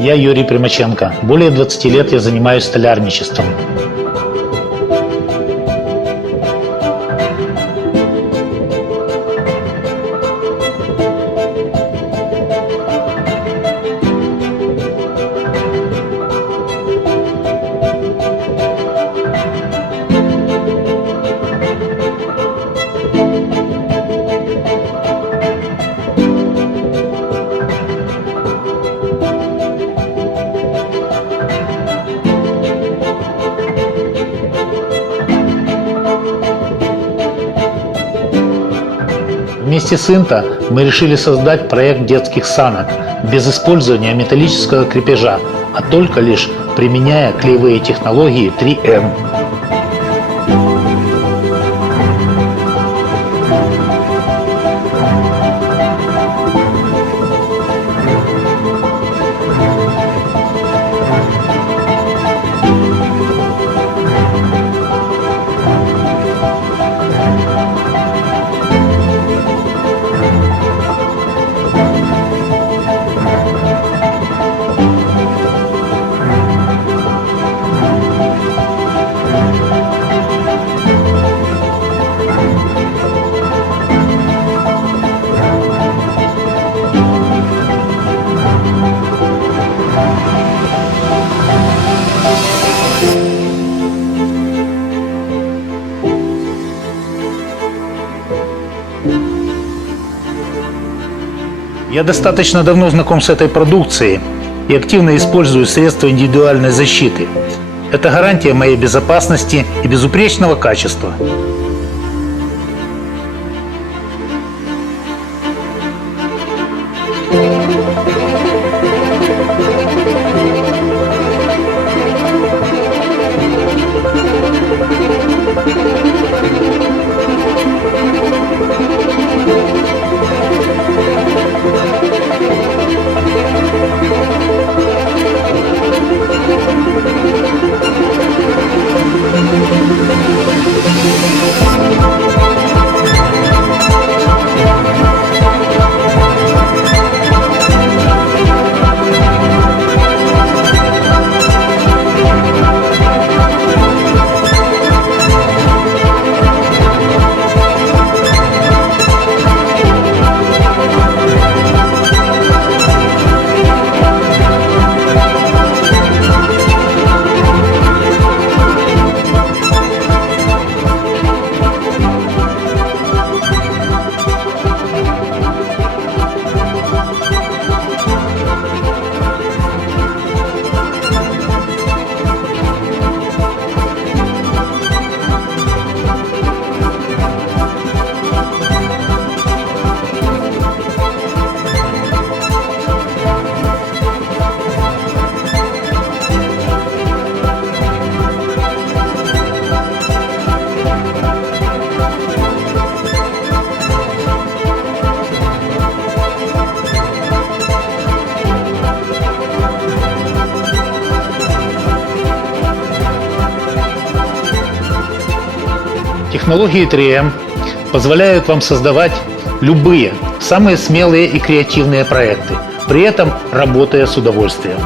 Я Юрий Примаченко. Более 20 лет я занимаюсь столярничеством. Вместе с Инто мы решили создать проект детских санок без использования металлического крепежа, а только лишь применяя клеевые технологии 3М. Я достаточно давно знаком с этой продукцией и активно использую средства индивидуальной защиты. Это гарантия моей безопасности и безупречного качества. Технологии 3М позволяют вам создавать любые, самые смелые и креативные проекты, при этом работая с удовольствием.